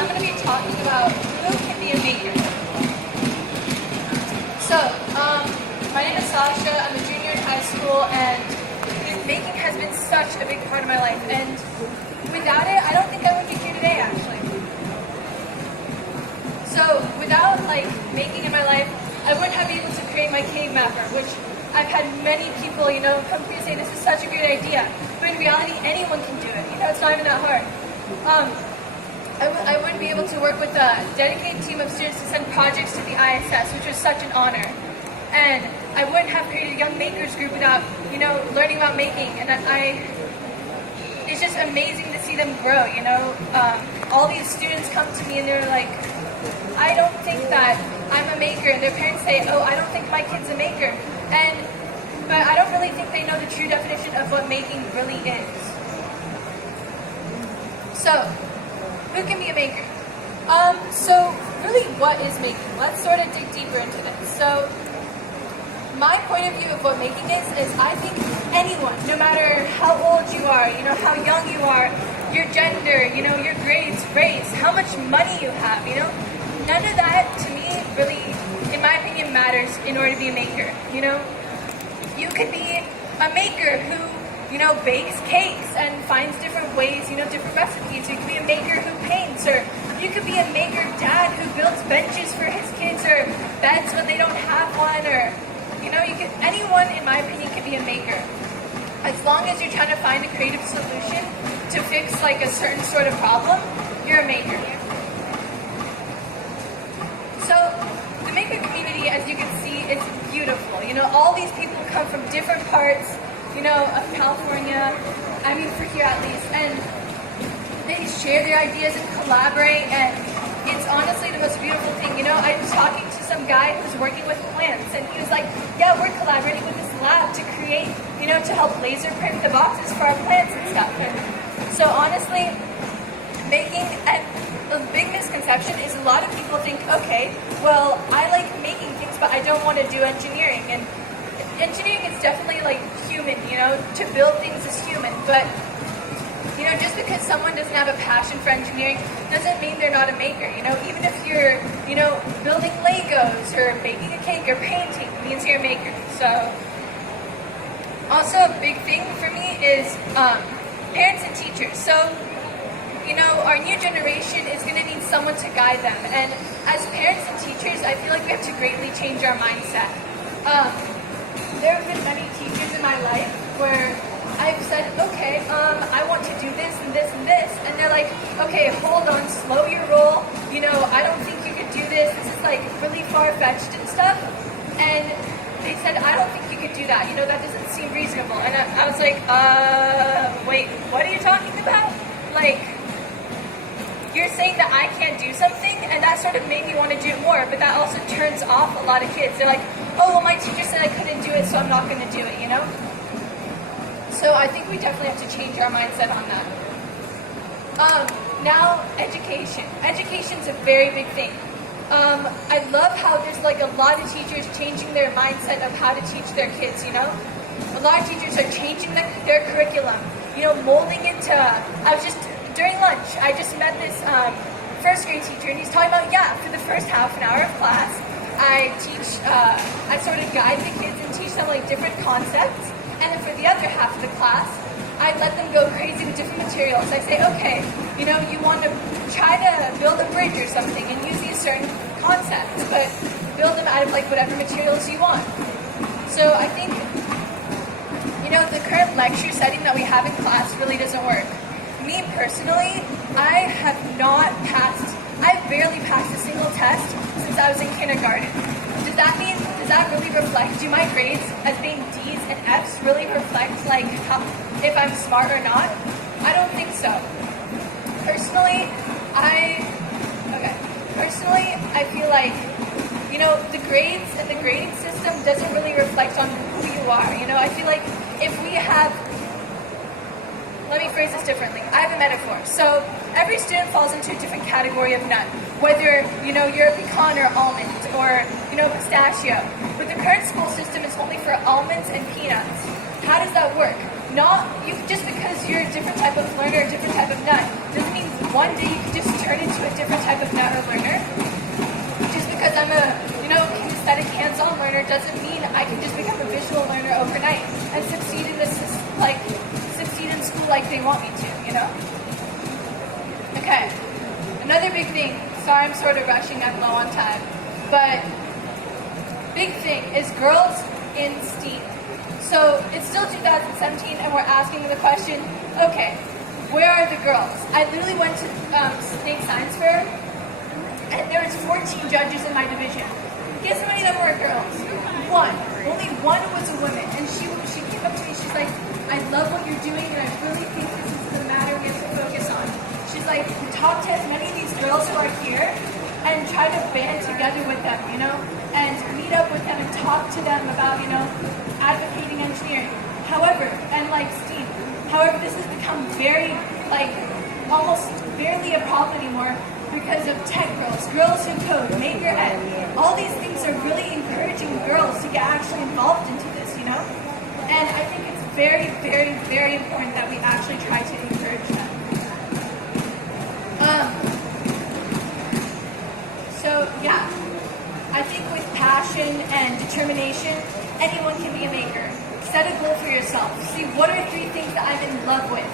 I'm going to be talking about who can be a maker. So, my name is Sasha. I'm a junior in high school, and baking has been such a big part of my life. And without it, I don't think I would be here today, actually. So, without making in my life, I wouldn't have been able to create my cave mapper, which I've had many people, come to me and say this is such a great idea. But in reality, anyone can do it. It's not even that hard. I wouldn't be able to work with a dedicated team of students to send projects to the ISS, which was such an honor. And I wouldn't have created a young makers group without, learning about making. And it's just amazing to see them grow, All these students come to me and they're like, I don't think that I'm a maker. And their parents say, oh, I don't think my kid's a maker. But I don't really think they know the true definition of what making really is. So, who can be a maker? So really, what is making? Let's sort of dig deeper into this. So, my point of view of what making is I think anyone, no matter how old you are, how young you are, your gender, your grades, race, how much money you have, none of that to me really, in my opinion, matters in order to be a maker. You could be a maker who bakes cakes and finds different ways, different recipes. You could be a maker who paints, or you could be a maker dad who builds benches for his kids, or beds when they don't have one, or, anyone, in my opinion, can be a maker. As long as you're trying to find a creative solution to fix, a certain sort of problem, you're a maker. So, the maker community, as you can see, is beautiful. All these people come from different parts, of California, for here at least, and they share their ideas and collaborate, and it's honestly the most beautiful thing. I was talking to some guy who's working with plants, and he was like, yeah, we're collaborating with this lab to create, to help laser print the boxes for our plants and stuff. And so honestly, making, and the big misconception is a lot of people think, okay, well, I like making things, but I don't want to do engineering. And engineering is definitely human, to build things is human, but just because someone doesn't have a passion for engineering doesn't mean they're not a maker. Even if you're, building Legos or baking a cake or painting, it means you're a maker. So, also a big thing for me is parents and teachers. So, our new generation is going to need someone to guide them, and as parents and teachers, I feel like we have to greatly change our mindset. There have been many teachers in my life where I've said, okay, I want to do this and this and this, and they're like, okay, hold on, slow your roll, I don't think you could do this, this is really far-fetched and stuff, and they said, I don't think you could do that, that doesn't seem reasonable, and I was like, wait, what are you talking about? You're saying that I can't do something, and that sort of made me want to do it more, but that also turns off a lot of kids. They're like, oh, well, my teacher said I couldn't do it, so I'm not going to do it, So I think we definitely have to change our mindset on that. Now, education. Education's a very big thing. I love how there's a lot of teachers changing their mindset of how to teach their kids, A lot of teachers are changing their curriculum, molding it to, during lunch, I just met this first grade teacher, and he's talking about, for the first half an hour of class, I sort of guide the kids and teach them different concepts, and then for the other half of the class, I let them go crazy with different materials. I say, okay, you want to try to build a bridge or something and use these certain concepts, but build them out of whatever materials you want. So I think, the current lecture setting that we have in class really doesn't work. Me personally, I've barely passed a single test since I was in kindergarten. Does that really reflect, do my grades as being D's and F's really reflect if I'm smart or not? I don't think so. Personally, I feel the grades and the grading system doesn't really reflect on who you are. I feel like if we have, let me phrase this differently. I have a metaphor. So every student falls into a different category of nut, whether, you're a pecan or almond or, pistachio. But the current school system is only for almonds and peanuts. How does that work? Just because you're a different type of learner, a different type of nut, doesn't mean one day you can just turn into a different doesn't mean I can just become a visual learner overnight and succeed in school like they want me to, you know? Okay, another big thing, sorry I'm sort of rushing, I'm low on time, but big thing is girls in STEAM. So it's still 2017 and we're asking the question, okay, where are the girls? I literally went to State Science Fair and there was 14 judges in my division. Guess how many of them were girls? One. Only one was a woman. And she came up to me, she's like, I love what you're doing and I really think this is the matter we have to focus on. She's like, talk to as many of these girls who are here and try to band together with them, you know, and meet up with them and talk to them about, you know, advocating engineering. However, and like STEAM, however, this has become very, like, almost barely a problem anymore because of tech girls, girls who code, Maker Ed. All these things are really encouraging girls to get actually involved into this, you know? And I think it's very, very, very important that we actually try to encourage them. So yeah, I think with passion and determination, anyone can be a maker. Set a goal for yourself. See, what are 3 things that I'm in love with?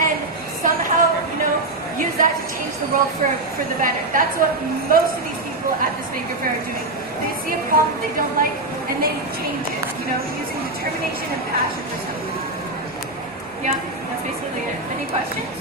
And somehow, you know, use that to change the world for the better. That's what most of these people at this Maker Faire are doing. They see a problem they don't like, and they change it, you know, using determination and passion for something. Yeah, that's basically it. Any questions?